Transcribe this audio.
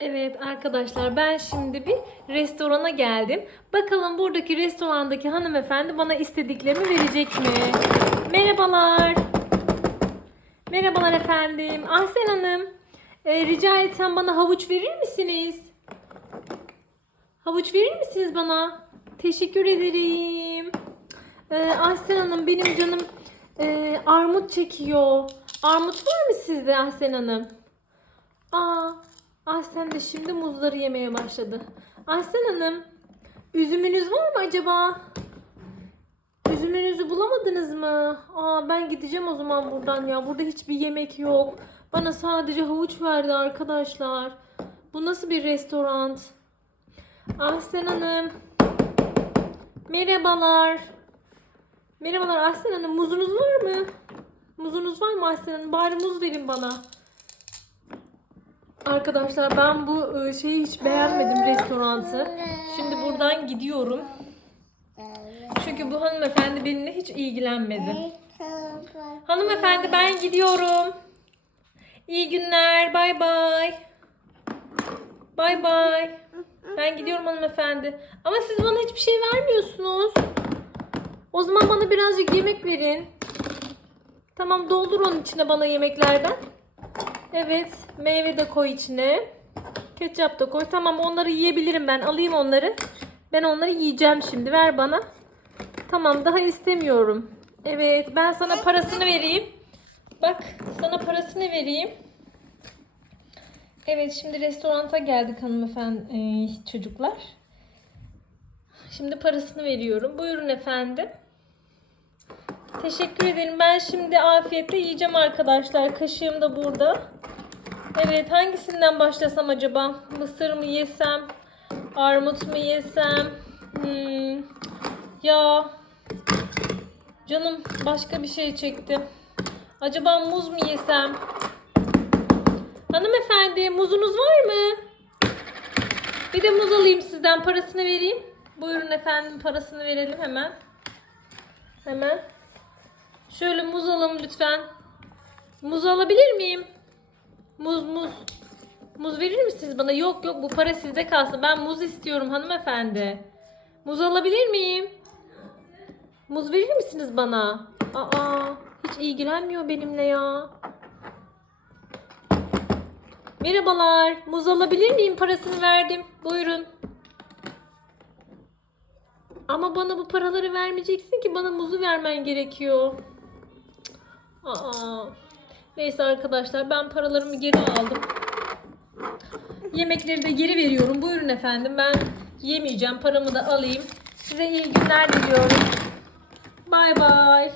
Evet arkadaşlar ben şimdi bir restorana geldim. Bakalım buradaki restorandaki hanımefendi bana istediklerimi verecek mi? Merhabalar. Merhabalar efendim. Ahsen Hanım. e, rica etsem bana havuç verir misiniz? Havuç verir misiniz bana? Teşekkür ederim. Ee, Ahsen Hanım benim canım e, armut çekiyor. Armut var mı sizde Ahsen Hanım? De şimdi muzları yemeye başladı. Ahsen Hanım, üzümünüz var mı acaba? Üzümünüzü bulamadınız mı? Aa, ben gideceğim o zaman buradan ya. Burada hiçbir yemek yok. Bana sadece havuç verdi arkadaşlar. Bu nasıl bir restoran? Ahsen Hanım. Merhabalar. Merhabalar Ahsen Hanım. Muzunuz var mı? Muzunuz var mı Ahsen Hanım? Bari muz verin bana. Arkadaşlar ben bu e, şeyi hiç beğenmedim restorantı. Şimdi buradan gidiyorum. Çünkü bu hanımefendi benimle hiç ilgilenmedi. Hanımefendi ben gidiyorum. İyi günler. Bay bay. Bay bay. Ben gidiyorum hanımefendi. Ama siz bana hiçbir şey vermiyorsunuz. O zaman bana birazcık yemek verin. Tamam doldur onun içine bana yemeklerden. Evet meyve de koy içine. Ketçap da koy. Tamam onları yiyebilirim ben. Alayım onları. Ben onları yiyeceğim şimdi. Ver bana. Tamam daha istemiyorum. Evet ben sana parasını vereyim. Bak sana parasını vereyim. Evet şimdi restoranta geldik hanımefendi e, çocuklar. Şimdi parasını veriyorum. Buyurun efendim. Teşekkür ederim. Ben şimdi afiyetle yiyeceğim arkadaşlar. Kaşığım da burada. Evet hangisinden başlasam acaba? Mısır mı yesem? Armut mu yesem? Hmm. Ya canım başka bir şey çekti. Acaba muz mu yesem? Hanımefendi muzunuz var mı? Bir de muz alayım sizden parasını vereyim. Buyurun efendim parasını verelim hemen. Hemen. Şöyle muz alalım lütfen. Muz alabilir miyim? Muz muz. Muz verir misiniz bana? Yok yok bu para sizde kalsın. Ben muz istiyorum hanımefendi. Muz alabilir miyim? Muz verir misiniz bana? Aa hiç ilgilenmiyor benimle ya. Merhabalar. Muz alabilir miyim? Parasını verdim. Buyurun. Ama bana bu paraları vermeyeceksin ki bana muzu vermen gerekiyor. Aa. Neyse arkadaşlar ben paralarımı geri aldım. Yemekleri de geri veriyorum. Buyurun efendim ben yemeyeceğim. Paramı da alayım. Size iyi günler diliyorum. Bay bay.